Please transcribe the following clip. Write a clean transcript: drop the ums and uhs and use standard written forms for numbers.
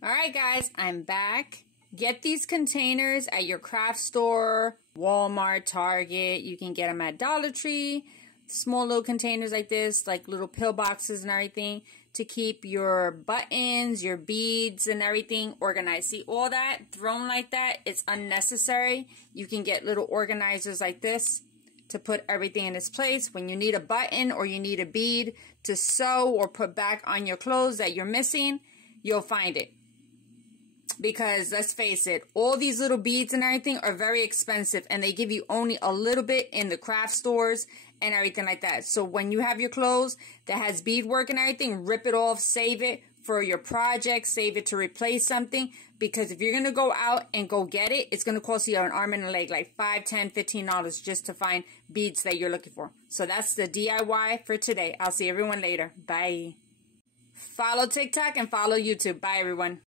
Alright guys, I'm back. Get these containers at your craft store, Walmart, Target. You can get them at Dollar Tree. Small little containers like this, like little pill boxes and everything, to keep your buttons, your beads and everything organized. See, all that thrown like that, it's unnecessary. You can get little organizers like this to put everything in its place. When you need a button or you need a bead to sew or put back on your clothes that you're missing, you'll find it. Because let's face it, all these little beads and everything are very expensive, and they give you only a little bit in the craft stores and everything like that. So when you have your clothes that has beadwork and everything, rip it off, save it for your project, save it to replace something. Because if you're going to go out and go get it, it's going to cost you an arm and a leg, like $5, $10, $15 just to find beads that you're looking for. So that's the DIY for today. I'll see everyone later. Bye. Follow TikTok and follow YouTube. Bye everyone.